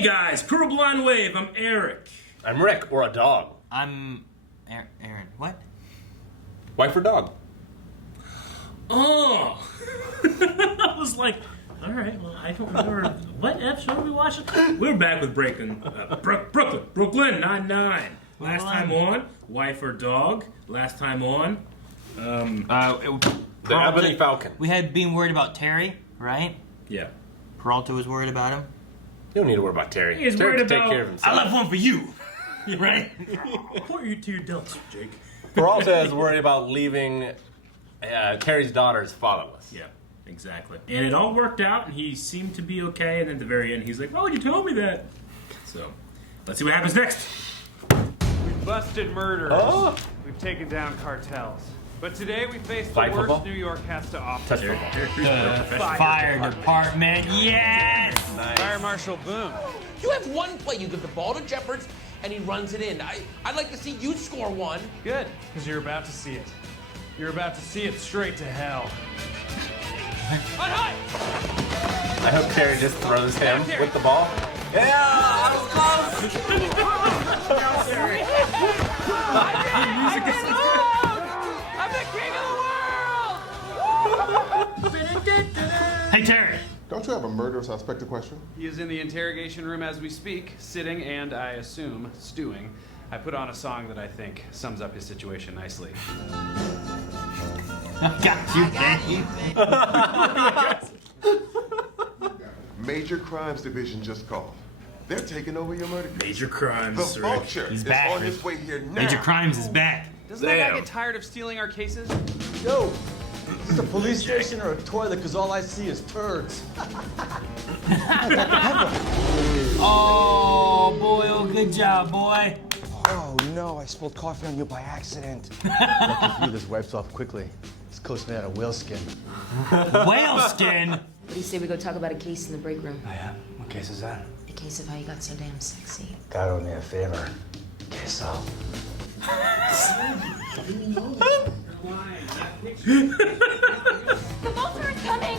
Hey guys, Curl Blind Wave, I'm Eric. I'm Rick, or a dog. I'm Aaron. What? Wife or dog? Oh! I was like, alright, well, I don't remember. What episode are we watching? We're back with Brooklyn Nine-Nine. Last time on, wife or dog. Last time on, The Ebony Falcon. We had been worried about Terry, right? yeah. Peralta was worried about him. You don't need to worry about Terry. He's Terry worried can take about- care of himself. I left one for you, right? What are you to your delts, Jake? Peralta is worried about leaving Terry's daughters fatherless. Yeah, exactly. And it all worked out, and he seemed to be okay, and then at the very end, he's like, why would you tell me that? So, let's see what happens next. We've busted murderers. Oh. We've taken down cartels. But today we face the Flag worst football? New York has to offer. Touch football. Fire department, yes! Fire Marshal Boone. You have one play. You give the ball to Jeffords, and he runs it in. I'd like to see you score one. Good, because you're about to see it. You're about to see it straight to hell. On high! I hope Terry just throws him with the ball. Yeah, I was I'm the king of the world! Hey, Terry! Don't you have a murder suspect question? He is in the interrogation room as we speak, sitting and, I assume, stewing. I put on a song that I think sums up his situation nicely. Got you, Dave. Major Crimes Division just called. They're taking over your murder case. Major crimes, The Rick. Vulture He's is back, on Rick. his way here now. Major Crimes is back. Doesn't that guy Damn. get tired of stealing our cases? Yo, is this a police station or a toilet? Because all I see is turds. Oh, boy, oh, good job, boy. Oh no, I spilled coffee on you by accident. Lucky for you, this wipes off quickly. It's coast made out of whale skin. Whale skin. What do you say we go talk about a case in the break room? Oh yeah? What case is that? The case of how you got so damn sexy. God owed me a favor. Queso. The Vulture is coming!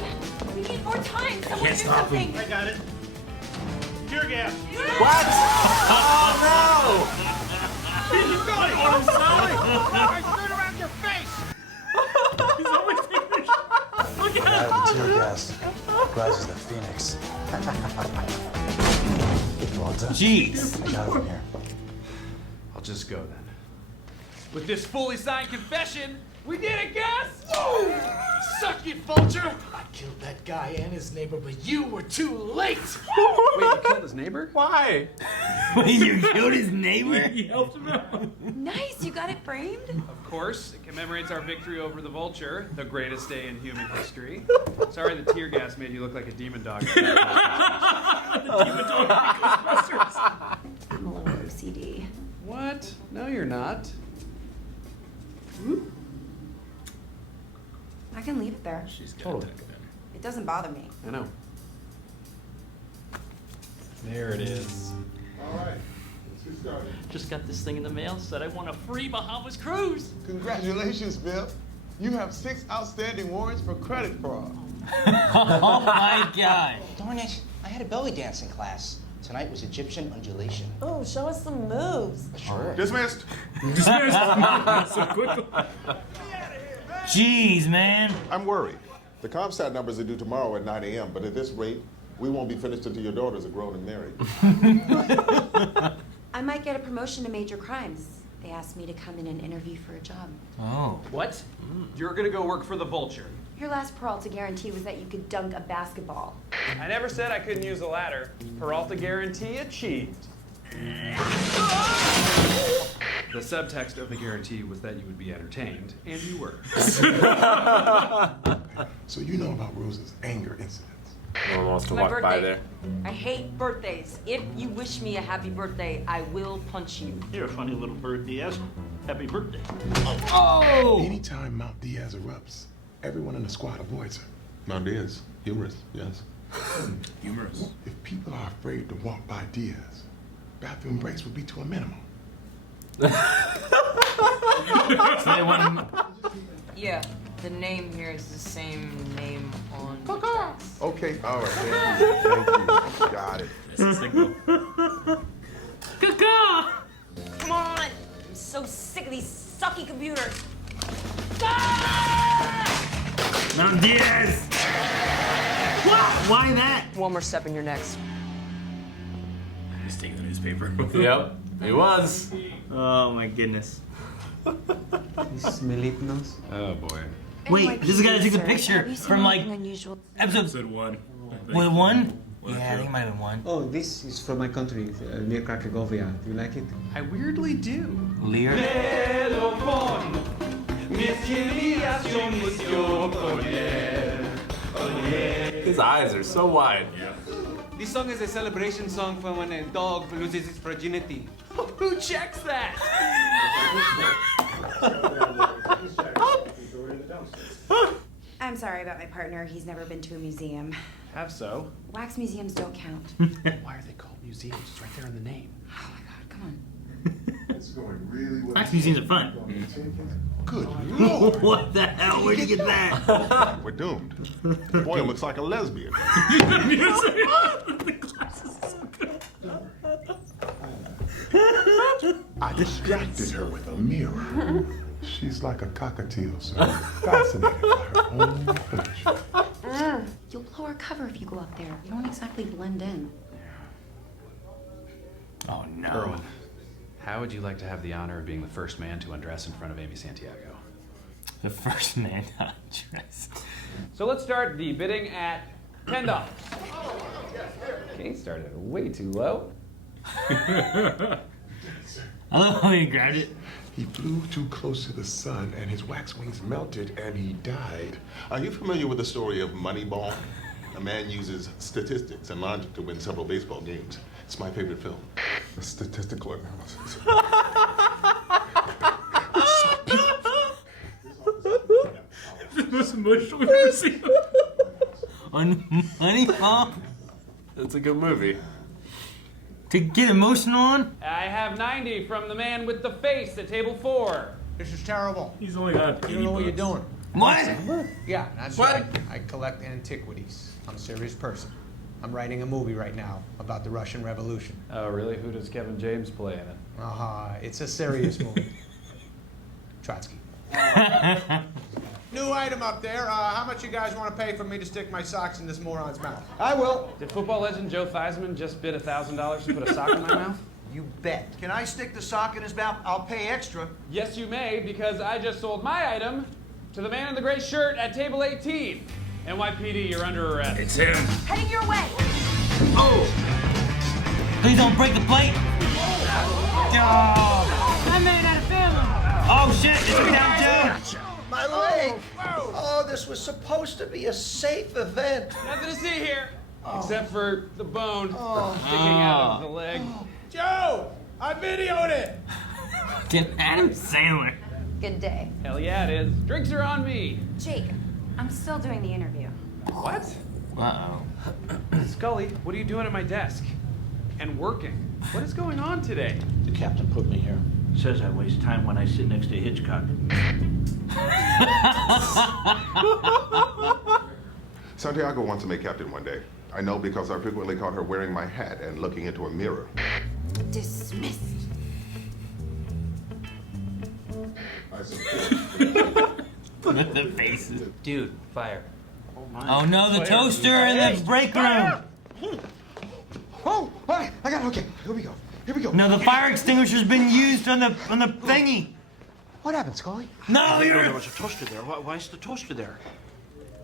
We need more time! Someone do stop something! I got it. Tear gas. What? Oh Tear gas rises the phoenix. Walter, Jeez. I got it from here. I'll just go then. With this fully signed confession, we did it, guys! Woo! Suck it, Vulture! I killed that guy and his neighbor, but you were too late. Wait, you killed his neighbor? Why? You killed his neighbor? He helped him out. Nice, you got it framed? Of course, it commemorates our victory over the Vulture, the greatest day in human history. Sorry the tear gas made you look like a demon dog. The demon dog Ghostbusters. I'm a little OCD. What? No, you're not. I can leave it there. She's got it. It doesn't bother me. I know. There it is. All right, let's get started. Just got this thing in the mail, said I won a free Bahamas cruise. Congratulations, Bill. You have 6 outstanding warrants for credit fraud. Oh my God. Darn it, I had a belly dancing class. Tonight was Egyptian undulation. Oh, show us some moves. Sure. Dismissed. Dismissed. So quickly. Jeez, man. I'm worried. The ComStat numbers are due tomorrow at 9 a.m., but at this rate, we won't be finished until your daughters are grown and married. I might get a promotion to Major Crimes. They asked me to come in and interview for a job. Oh. What? You're gonna go work for the Vulture. Your last Peralta guarantee was that you could dunk a basketball. I never said I couldn't use a ladder. Peralta guarantee achieved. The subtext of the guarantee was that you would be entertained, and you were. So you know about Rose's anger incidents. No one wants to My walk by birthday. there. I hate birthdays. If you wish me a happy birthday, I will punch you. You're a funny little bird, Diaz. Happy birthday. Oh! Anytime Mount Diaz erupts, everyone in the squad avoids her. Mount Diaz, humorous, yes. Humorous. If people are afraid to walk by Diaz, bathroom breaks would be to a minimum. So they want to... Yeah, the name here is the same name on. Okay, all right. Thank you. Got it. That's the signal. Caca! Come on! I'm so sick of these sucky computers. Not Diaz! Why that? One more step and you're next. He's taking the newspaper. Yep, he was. Oh my goodness. Smelipnos. Oh boy. Wait, this is the guy that took the picture from like unusual. episode Episode 1. was it 1? One or Yeah, I two. think it might have been 1. Oh, this is from my country, near Krakowiak. Do you like it? I weirdly do. Lear. His eyes are so wide. Yeah. This song is a celebration song for when a dog loses its virginity. Who checks that? I'm sorry about my partner. He's never been to a museum. Have so. Wax museums don't count. Why are they called museums? It's right there in the name. Oh my god, come on. It's going really well. Wax museums are fun. Good Lord. What the hell? Where'd you get that? We're doomed. Boy, it looks like a lesbian. The glasses are so good. I distracted her with a mirror. She's like a cockatiel, so fascinated by her own reflection. You'll blow our cover if you go up there. You don't exactly blend in. Oh no. Erwin, how would you like to have the honor of being the first man to undress in front of Amy Santiago? The first man to undress. So let's start the bidding at $10. Okay, started way too low. I love how he grabbed it. He flew too close to the sun and his wax wings melted and he died. Are you familiar with the story of Moneyball? A man uses statistics and logic to win several baseball games. It's my favorite film. A statistical analysis. The most emotional we've ever seen. On Moneyball? It's a good movie. To get emotional on? I have 90 from the man with the face at table 4. This is terrible. He's only got 80 You don't know what you're bucks. doing. What? Yeah, that's What? right. I collect antiquities. I'm a serious person. I'm writing a movie right now about the Russian Revolution. Oh, really? Who does Kevin James play in it? It's a serious movie. Trotsky. New item up there. How much you guys want to pay for me to stick my socks in this moron's mouth? I will. Did football legend Joe Theismann just bid $1,000 to put a sock in my mouth? You bet. Can I stick the sock in his mouth? I'll pay extra. Yes, you may, because I just sold my item to the man in the gray shirt at table 18. NYPD, you're under arrest. It's him. Heading your way. Oh! Please don't break the plate! Oh! I made out of family. Oh shit! It's down too! My leg! Oh, this was supposed to be a safe event. Nothing to see here, except for the bone sticking out of the leg. Joe! I videoed it! Get Adam Sandler. Good day. Hell yeah, it is. Drinks are on me. Jake, I'm still doing the interview. What? Uh-oh. Scully, what are you doing at my desk? And working. What is going on today? The captain put me here. Says I waste time when I sit next to Hitchcock. Santiago wants to make captain one day. I know because I frequently caught her wearing my hat and looking into a mirror. Dismissed. I support. With the faces. Dude, fire. Oh no, the toaster in the break room! Oh, I got it. Okay, here we go. Here we go. No, the fire extinguisher's been used on the thingy. What happened, Scully? No, There you're. was a toaster there. Why is the toaster there?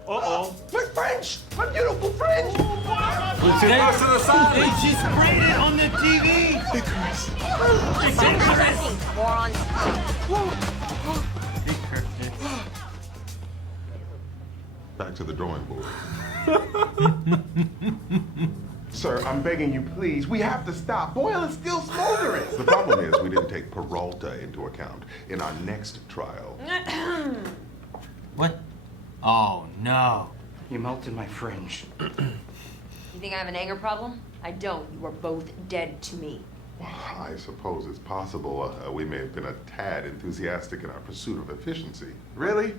My French! My beautiful French! Too close to the sun. They just sprayed it on the TV. Morons. Back to the drawing board. Sir, I'm begging you, please. We have to stop. Boyle is still smoldering. The problem is we didn't take Peralta into account in our next trial. What? Oh no. You melted my fringe. You think I have an anger problem? I don't. You are both dead to me. Well, I suppose it's possible we may have been a tad enthusiastic in our pursuit of efficiency. Really?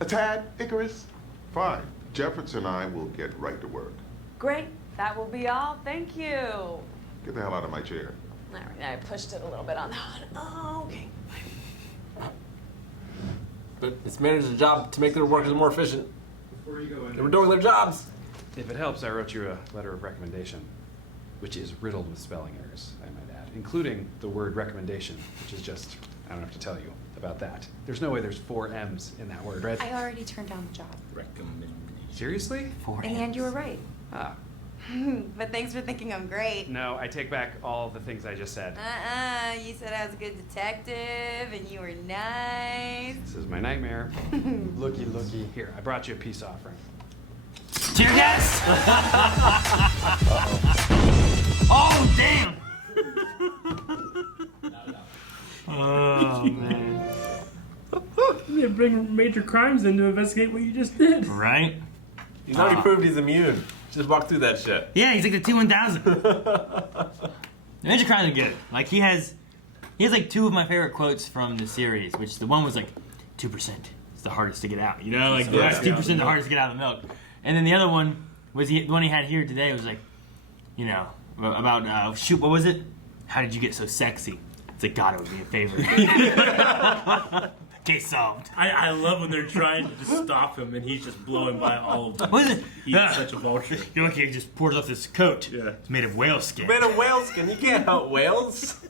A tad, Icarus? Fine. Jeffords and I will get right to work. Great. That will be all. Thank you. Get the hell out of my chair. All right, I pushed it a little bit on that one. Oh, okay. But it's manager's job to make their workers more efficient. Before you go in, They were doing their jobs. if it helps, I wrote you a letter of recommendation, which is riddled with spelling errors, I might add, including the word recommendation, which is just, I don't have to tell you about that. There's no way there's 4 M's in that word, right? I already turned down the job. Recommendation. Seriously? And you were right. Ah. But thanks for thinking I'm great. No, I take back all the things I just said. You said I was a good detective and you were nice. This is my nightmare. Looky, looky. Here, I brought you a peace offering. Tear gas! Oh, damn! Oh, man. You bring major crimes in to investigate what you just did. Right? He's already proved he's immune. Just walk through that shit. Yeah, he's like the T-1000. The Major Crimes are good. Like, he has like 2 of my favorite quotes from the series, which the one was like, 2% is the hardest to get out. You know, like, the last 2% the hardest to get out of the milk. And then the other one was the one he had here today was like, you know, about, shoot, what was it? How did you get so sexy? It's like, God, it would be a favor. Case solved. I love when they're trying to just stop him and he's just blowing by all of them. What is it? He's such a vulture. You're lucky he just pours off this coat. Yeah. It's made of whale skin. Made of whale skin. You can't hunt whales.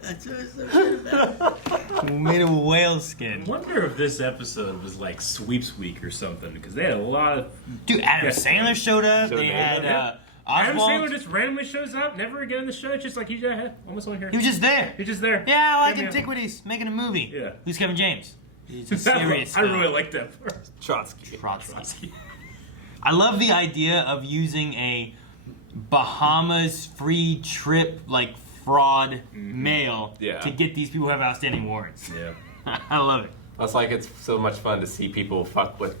That's what it's so good about. Made of whale skin. I wonder if this episode was like Sweeps Week or something, because they had a lot of... Dude, Adam Sandler showed up. They had Adam Oswald. Sandler just randomly shows up, never again in the show. It's just like, he's almost on here. He was just there. He's just there. Yeah, I like Yeah, Antiquities, making a movie. Yeah. Who's Kevin James? He's a serious I really like that part. Trotsky. I love the idea of using a Bahamas free trip, like, fraud mail to get these people who have outstanding warrants. Yeah. I love it. It's like, it's so much fun to see people fuck with,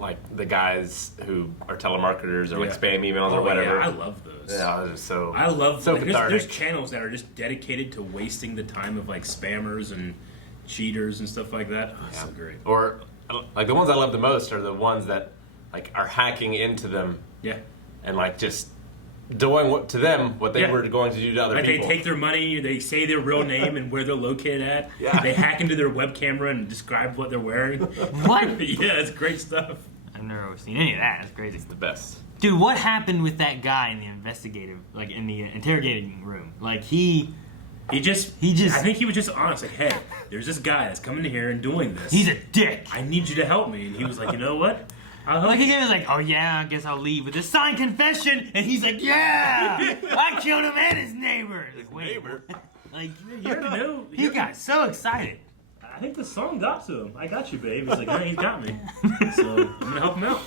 like, the guys who are telemarketers or like spam emails or whatever. Yeah, I love those. Yeah, they're so. I love so like, cathartic. there's channels that are just dedicated to wasting the time of like spammers and cheaters and stuff like that. Oh, it's so great. Or like the ones I love the most are the ones that like are hacking into them. Yeah. And like just doing what to them what they were going to do to other Like people. they take their money, they say their real name and where they're located at. Yeah. They hack into their web camera and describe what they're wearing. What? Yeah, it's great stuff. I've never seen any of that. It's crazy. It's the best. Dude, what happened with that guy in the investigative, like in the interrogating room? Like he just. I think he was just honest. Like, hey, there's this guy that's coming in here and doing this. He's a dick. I need you to help me. And he was like, you know what? I'll help Like you. he was like, oh yeah, I guess I'll leave with a signed confession, and he's like, yeah, I killed him and his neighbor. Like, wait, neighbor. Like You already know. he got so excited. I think the song got to him. I got you, babe. He's like, yeah, he's got me. So I'm gonna help him out.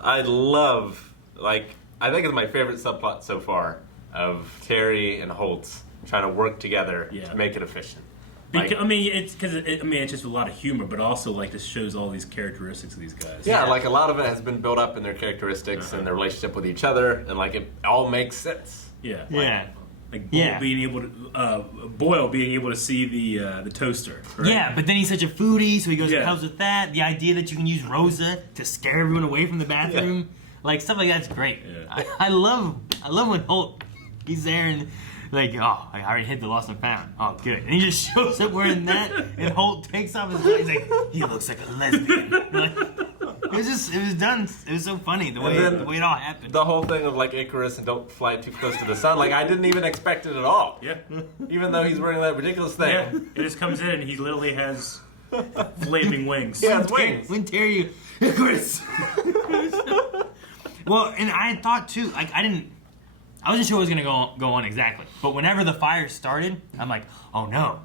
I love, like, I think it's my favorite subplot so far of Terry and Holtz trying to work together to make it efficient. Because, Like, I mean, it's because it's just a lot of humor, but also like this shows all these characteristics of these guys. yeah, like a lot of it has been built up in their characteristics and their relationship with each other, and like it all makes sense. Yeah. Yeah. Like Boyle being able to Boyle being able to see the toaster. Right? Yeah, but then he's such a foodie, so he goes and Yeah. helps with that. The idea that you can use Rosa to scare everyone away from the bathroom, like stuff like that's great. Yeah. I love when Holt he's there and like, oh, I already hit the lost and found. Oh, good. And he just shows up wearing that, and Holt takes off his clothes. He's like, he looks like a lesbian. Like, it was done. It was so funny the way it all happened. The whole thing of like Icarus and don't fly too close to the sun, like I didn't even expect it at all. Yeah. Even though he's wearing that ridiculous thing. Yeah. It just comes in and he literally has flaming wings. Yeah, it's wings. When Terry, Icarus. Well, and I thought too, like I wasn't sure what was gonna go on exactly, but whenever the fire started, I'm like, oh no,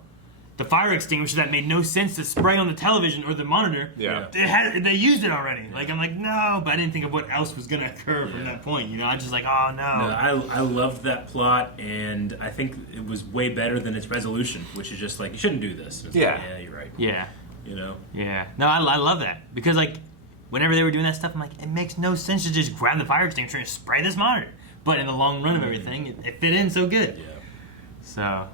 the fire extinguisher that made no sense to spray on the television or the monitor. Yeah. They used it already. Like I'm like, no, but I didn't think of what else was gonna occur from that point. You know, I just like, oh no. I loved that plot, and I think it was way better than its resolution, which is just like, you shouldn't do this. It's Yeah. Like, yeah, you're right. Yeah. You know. Yeah. No, I love that because like whenever they were doing that stuff, I'm like, it makes no sense to just grab the fire extinguisher and spray this monitor. But in the long run of everything, it fit in so good. Yeah. So,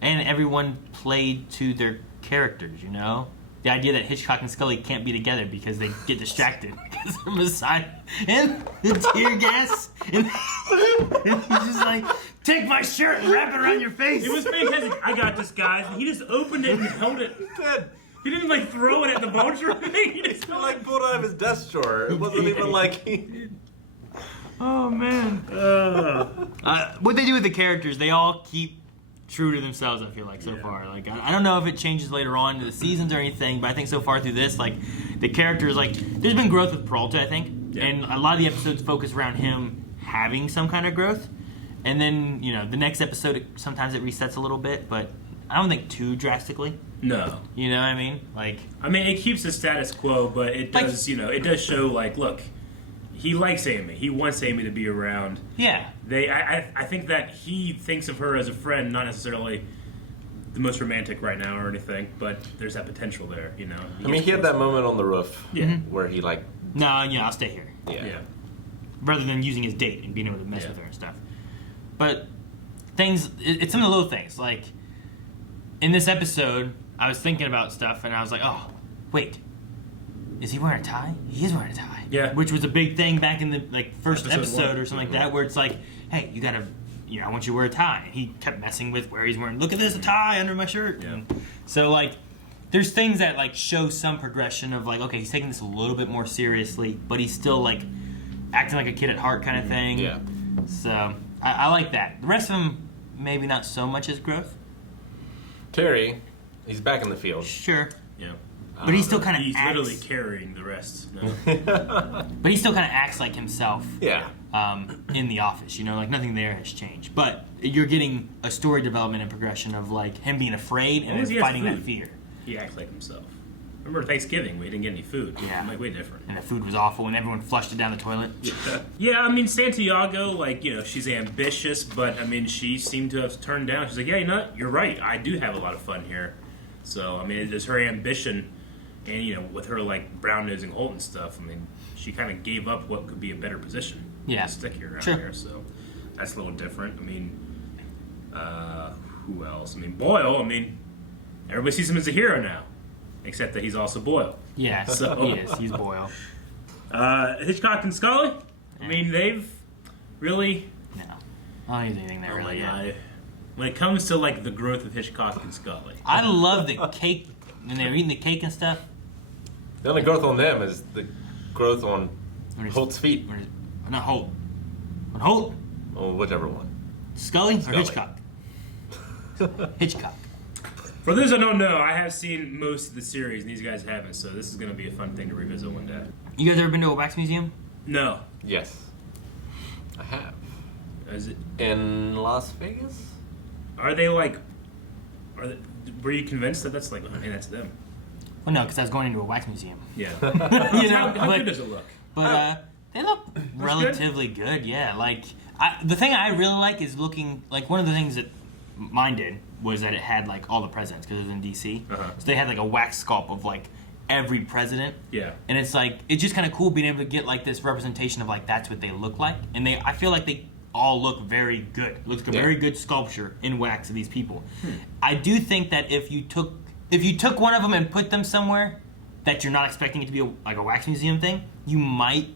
and everyone played to their characters, you know? The idea that Hitchcock and Scully can't be together because they get distracted. plasm beside him, the tear gas, and he's just like, take my shirt and wrap it around your face. It was fantastic. I got this, guys. He just opened it and held it. He didn't like throw it at the Vulture. He just like pulled it out of his desk drawer. It wasn't even like he... Oh man. What they do with the characters, they all keep true to themselves, I feel like, so far. Like, I don't know if it changes later on to the seasons or anything, but I think so far through this, like, the characters, like, there's been growth with Peralta, I think, and a lot of the episodes focus around him having some kind of growth, and then, you know, the next episode, sometimes it resets a little bit, but I don't think too drastically. No. You know what I mean? Like, I mean, it keeps the status quo, but it does, like, you know, it does show, like, look, he likes Amy. He wants Amy to be around. Yeah. I think that he thinks of her as a friend, not necessarily the most romantic right now or anything, but there's that potential there, you know. He had that moment on the roof where he, like... No, yeah, I'll stay here. Yeah. Rather than using his date and being able to mess with her and stuff. But things, it's some of the little things. Like, in this episode, I was thinking about stuff and I was like, oh, wait. Is he wearing a tie? He is wearing a tie. Yeah. Which was a big thing back in the first episode one. or something like that, where it's like, hey, you gotta, you know, I want you to wear a tie. And he kept messing with where he's wearing, look at this, a tie under my shirt. Yeah. And so, like, there's things that, like, show some progression of, like, okay, he's taking this a little bit more seriously, but he's still, like, acting like a kid at heart kind of thing. Yeah. So, I like that. The rest of them, maybe not so much as growth. Terry, he's back in the field. Sure. Yeah. But he still kind of He's acts... literally carrying the rest. No. But he still kind of acts like himself. Yeah. In the office, you know, like nothing there has changed. But you're getting a story development and progression of like him being afraid and then fighting that fear. He acts like himself. Remember Thanksgiving, we didn't get any food. Yeah. I'm like, way different. And the food was awful and everyone flushed it down the toilet. Yeah, I mean, Santiago, like, you know, she's ambitious, but, I mean, she seemed to have turned down. She's like, yeah, you know what? You're right. I do have a lot of fun here. So, I mean, it is her ambition. And, you know, with her, like, brown-nosing Holt and stuff, I mean, she kind of gave up what could be a better position. Yeah. To stick here around Sure. here. So, that's a little different. I mean, who else? I mean, Boyle, I mean, everybody sees him as a hero now. Except that he's also Boyle. Yeah, so, he is. He's Boyle. Hitchcock and Scully, I mean, they've really... No. I don't need anything there really yet. When it comes to, like, the growth of Hitchcock and Scully. I love the cake, when they were eating the cake and stuff. The only growth on them is the growth on Holt's feet. Not Holt. On Holt? Oh, whichever one. Scully or Hitchcock? Hitchcock. For those that don't know, I have seen most of the series, and these guys haven't, so this is going to be a fun thing to revisit one day. You guys ever been to a wax museum? No. Yes. I have. Is it in Las Vegas? Are they like... were you convinced that that's like, hey, that's them? Well, no, because I was going into a wax museum. Yeah. You know, how good does it look? But they look relatively good, yeah. Like, the thing I really like is looking... Like, one of the things that mine did was that it had, like, all the presidents, because it was in D.C. So they had, like, a wax sculpt of, like, every president. Yeah. And it's, like, it's just kind of cool being able to get, like, this representation of, like, that's what they look like. And I feel like they all look very good. It looks like a very good sculpture in wax of these people. I do think that if you took one of them and put them somewhere that you're not expecting it to be like a wax museum thing, you might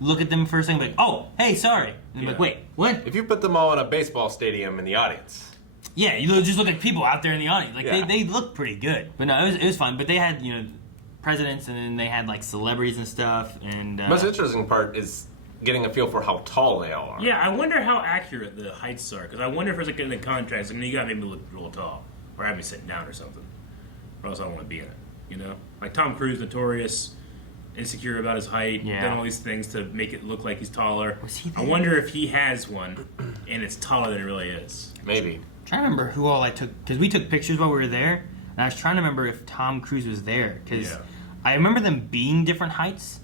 look at them for a second and be like, oh, hey, sorry. And like, wait, what? If you put them all in a baseball stadium in the audience. Yeah, you just look like people out there in the audience. Like, they look pretty good. But no, it was fun. But they had, you know, presidents, and then they had, like, celebrities and stuff. And the most interesting part is getting a feel for how tall they all are. Yeah, I wonder how accurate the heights are, because I wonder if it's like in the contracts, like, you gotta make me look real tall, or have me sitting down or something, or else I don't want to be in it, you know? Like Tom Cruise, notorious, insecure about his height, done all these things to make it look like he's taller. Was he I wonder if he has one, and it's taller than it really is. Maybe. I'm trying to remember who all I took, because we took pictures while we were there, and I was trying to remember if Tom Cruise was there, because I remember them being different heights,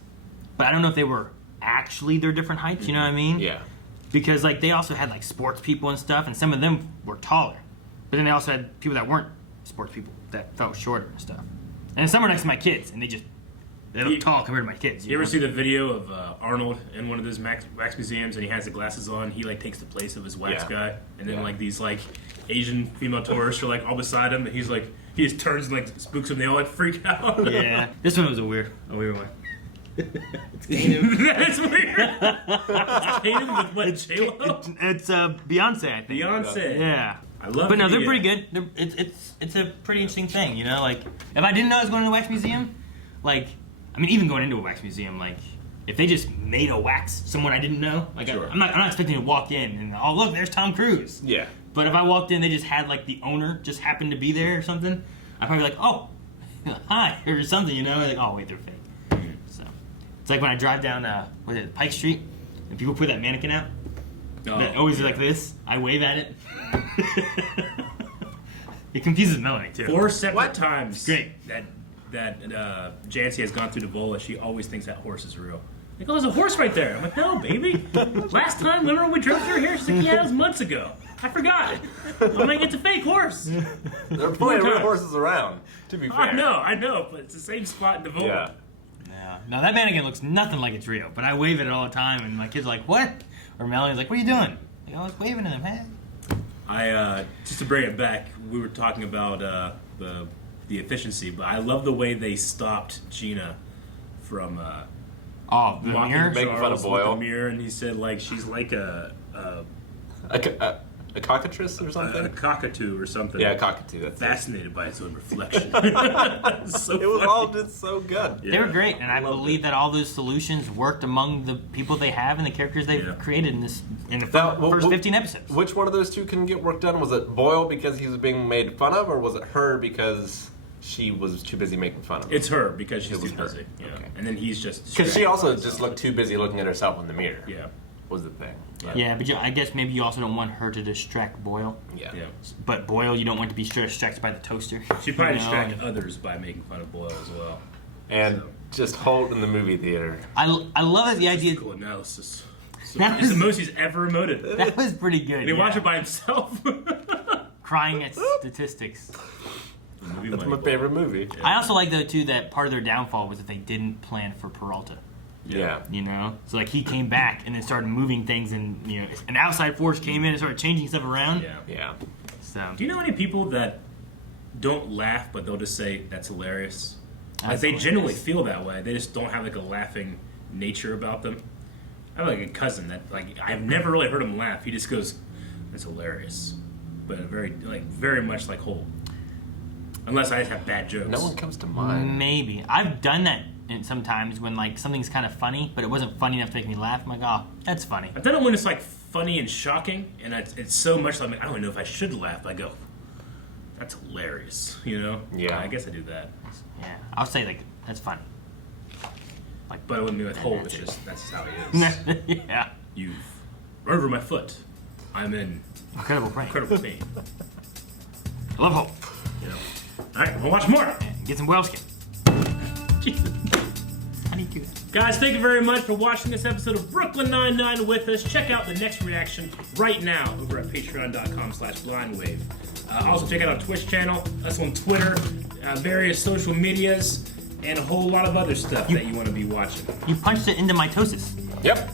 but I don't know if they were actually their different heights, you know what I mean? Yeah. Because, like, they also had, like, sports people and stuff, and some of them were taller. But then they also had people that weren't sports people that felt shorter and stuff. And some were next to my kids, and they look tall compared to my kids. You ever see the video of Arnold in one of those wax museums, and he has the glasses on? He like takes the place of his wax guy, and then like these like Asian female tourists are like all beside him, and he's like he just turns and like spooks them. They all like freak out. Yeah, this one was a weird one. It's Kanan. That's weird. It's Kanan with what? J-Lo? It's Beyonce, I think. Beyonce. Yeah. I love. But no, they're pretty good. It's a pretty interesting thing, you know. Like, if I didn't know I was going to a wax museum, like, I mean, even going into a wax museum, like, if they just made a wax someone I didn't know, like, Sure. I'm not expecting to walk in and oh look, there's Tom Cruise. Yeah. But if I walked in, they just had like the owner just happened to be there or something, I'd probably be like, oh, hi or something, you know. Like, oh wait, they're fake. So it's like when I drive down Pike Street and people put that mannequin out. That always like this. I wave at it. It confuses Melanie too. 4 separate times. It's great. That Jancy has gone through the Vola. She always thinks that horse is real. Like, oh, there's a horse right there. I'm like, no, baby. Last time, remember when we drove through here? She's like, yeah, it was months ago. I forgot. I'm like, it's a fake horse. There are plenty of real horses around, to be fair. I know, but it's the same spot in the Vola. Yeah. Now that mannequin looks nothing like it's real, but I wave at it all the time, and my kids are like, what? Or Melanie's like, what are you doing? Like, I was waving at him, man. Just to bring it back, we were talking about the efficiency, but I love the way they stopped Gina from the mocking mirror? Making fun of Charles Boyle. with the mirror, and he said like she's like a cockatrice or something? A cockatoo or something. Yeah, a cockatoo. That's fascinated by its own reflection. So it was funny. all just so good. They were great, and I believe that all those solutions worked among the people they have and the characters they've created in the first 15 episodes. Which one of those two can get work done? Was it Boyle because he was being made fun of, or was it her because she was too busy making fun of him? It's her because she's too her. busy. Yeah. And then he's just Because she also just looked too busy looking at herself in the mirror. Yeah. Was the thing. Yeah, but I guess maybe you also don't want her to distract Boyle. Yeah. But Boyle, you don't want to be distracted by the toaster. She'd probably You know, distract and- others by making fun of Boyle as well. And just Holt in the movie theater. I love it, the idea. Physical analysis. So That it's was- the most he's ever emoted. That was pretty good. And he watched it by himself. Crying at statistics. That's my favorite movie. I also like though too that part of their downfall was that they didn't plan for Peralta. Yeah. You know, so like he came back and then started moving things, and you know, an outside force came in and started changing stuff around. Yeah. So Do you know any people that don't laugh, but they'll just say that's hilarious? Like That's they hilarious. genuinely feel that way. They just don't have like a laughing nature about them. I have like a cousin that like I've never really heard him laugh. He just goes, "That's hilarious," but very much like Holt. Unless I just have bad jokes. No one comes to mind. maybe I've done that sometimes when like something's kind of funny, but it wasn't funny enough to make me laugh. I'm like, oh, that's funny. I've done it when it's like funny and shocking, and it's so much like I don't know if I should laugh. I go, that's hilarious, you know? Yeah. I guess I do that. Yeah, I'll say like that's funny. Like, but with me with Holt, it's just that's how he is. Yeah. You've run over my foot. I'm in Incredible pain. incredible pain. I love Hope. You know. All right, we'll watch more. Get some whale-skin. Jesus. Guys, thank you very much for watching this episode of Brooklyn Nine-Nine with us. Check out the next reaction right now over at patreon.com/blindwave. Also, check out our Twitch channel, us on Twitter, various social medias, and a whole lot of other stuff that you want to be watching. You punched it into mitosis. Yep.